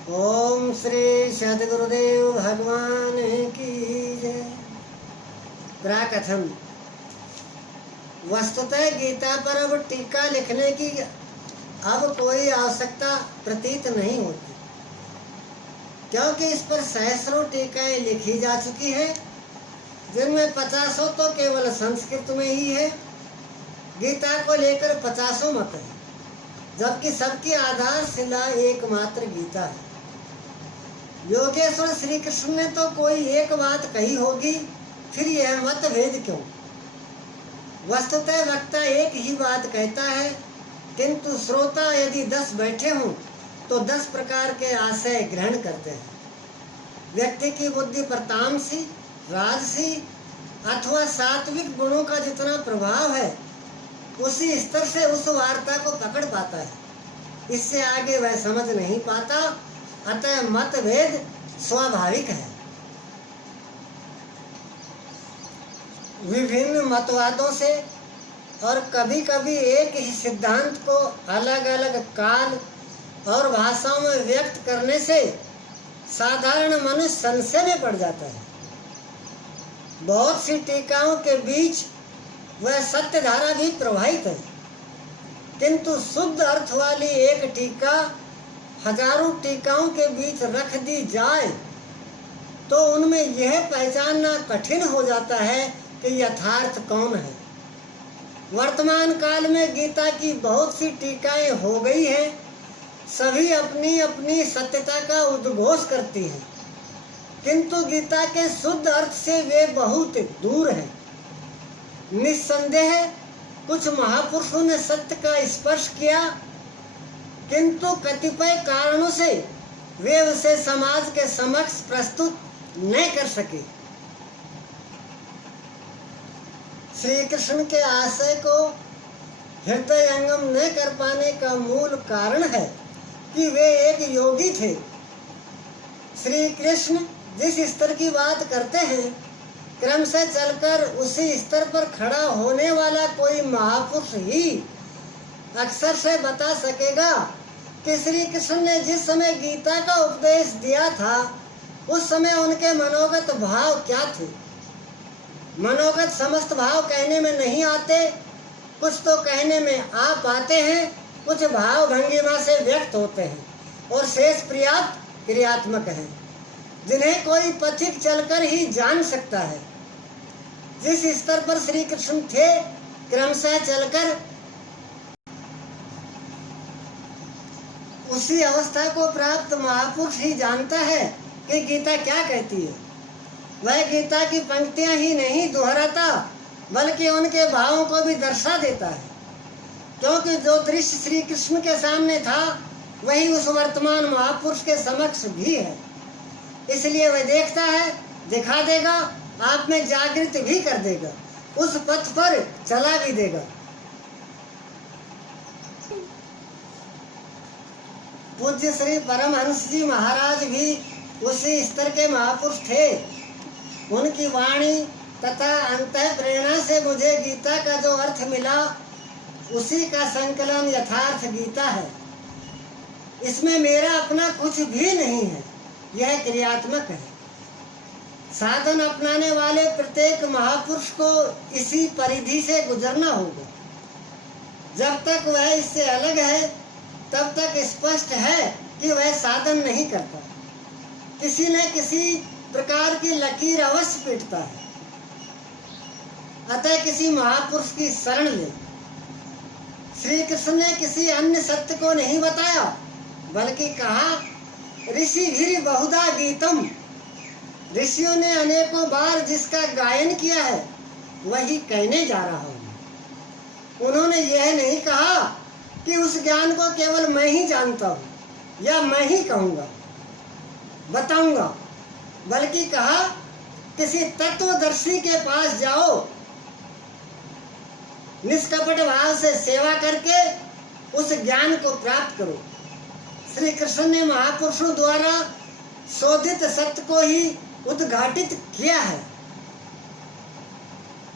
ओम श्री सद्गुरुदेव भगवान की जय। प्राकथन। वस्तुतः गीता पर अब टीका लिखने की अब कोई आवश्यकता प्रतीत नहीं होती, क्योंकि इस पर सहस्रों टीकाएं लिखी जा चुकी हैं, जिनमें 50 तो केवल संस्कृत में ही है। गीता को लेकर 50 मत है, जबकि सबकी आधारशिला एकमात्र गीता है। योगेश्वर श्री कृष्ण ने तो कोई एक बात कही होगी, फिर यह मतभेद क्यों? वस्तुतः वक्ता एक ही बात कहता है, किंतु श्रोता यदि 10 बैठे हों तो 10 प्रकार के आशय ग्रहण करते हैं। व्यक्ति की बुद्धि पर तामसी, राजसी अथवा सात्विक गुणों का जितना प्रभाव है, उसी स्तर से उस वार्ता को पकड़ पाता है। इससे आगे वह समझ नहीं पाता, अतः मतभेद स्वाभाविक है। विभिन्न मतवादों से और कभी कभी एक ही सिद्धांत को अलग अलग काल और भाषाओं में व्यक्त करने से साधारण मनुष्य संशय में पड़ जाता है। बहुत सी टीकाओं के बीच वह सत्य धारा भी प्रवाहित है, किंतु शुद्ध अर्थ वाली एक टीका हजारों टीकाओं के बीच रख दी जाए तो उनमें यह पहचानना कठिन हो जाता है कि यथार्थ कौन है। वर्तमान काल में गीता की बहुत सी टीकाएं हो गई हैं, सभी अपनी अपनी सत्यता का उद्घोष करती हैं, किंतु गीता के शुद्ध अर्थ से वे बहुत दूर हैं। निस्संदेह कुछ महापुरुषों ने सत्य का स्पर्श किया, किंतु कतिपय कारणों से वे उसे समाज के समक्ष प्रस्तुत न कर सके। श्री कृष्ण के आशय को हृदयंगम न कर पाने का मूल कारण है कि वे एक योगी थे। श्री कृष्ण जिस स्तर की बात करते हैं, क्रम से चलकर उसी स्तर पर खड़ा होने वाला कोई महापुरुष ही अक्सर से बता सकेगा कि श्री कृष्ण ने जिस समय गीता का उपदेश दिया था, उस समय उनके मनोगत भाव क्या थे। मनोगत समस्त भाव कहने में नहीं आते, कुछ तो कहने में आ पाते हैं, कुछ भाव भंगिमा से व्यक्त होते हैं और शेष पर्याप्त क्रियात्मक हैं, जिन्हें कोई पथिक चलकर ही जान सकता है। जिस स्तर पर श्री कृष्ण थे, क्रमशः चलकर उसी अवस्था को प्राप्त महापुरुष ही जानता है कि गीता क्या कहती है। वह गीता की पंक्तियां ही नहीं दोहराता, बल्कि उनके भावों को भी दर्शा देता है, क्योंकि जो दृश्य श्री कृष्ण के सामने था, वही उस वर्तमान महापुरुष के समक्ष भी है। इसलिए वह देखता है, दिखा देगा, आप में जागृत भी कर देगा, उस पथ पर चला भी देगा। पूज्य श्री परमहंस जी महाराज भी उसी स्तर के महापुरुष थे। उनकी वाणी तथा अंतः प्रेरणा से मुझे गीता का जो अर्थ मिला, उसी का संकलन यथार्थ गीता है। इसमें मेरा अपना कुछ भी नहीं है, यह क्रियात्मक है। साधन अपनाने वाले प्रत्येक महापुरुष को इसी परिधि से गुजरना होगा। जब तक वह इससे अलग है, तब तक स्पष्ट है कि वह साधन नहीं करता, किसी न किसी प्रकार की लकीर अवश्य पीटता है। अतः किसी महापुरुष की शरण ले। श्री कृष्ण ने किसी अन्य सत्य को नहीं बताया, बल्कि कहा, ऋषि भीर बहुधा गीतम। ऋषियों ने अनेकों बार जिसका गायन किया है, वही कहने जा रहा हूँ। उन्होंने यह नहीं कहा कि उस ज्ञान को केवल मैं ही जानता हूँ या मैं ही कहूँगा, बताऊंगा, बल्कि कहा, किसी तत्वदर्शी के पास जाओ, निष्कपट भाव से सेवा करके उस ज्ञान को प्राप्त करो। श्री कृष्ण ने महापुरुषों द्वारा शोधित सत्य को ही उद्घाटित किया है।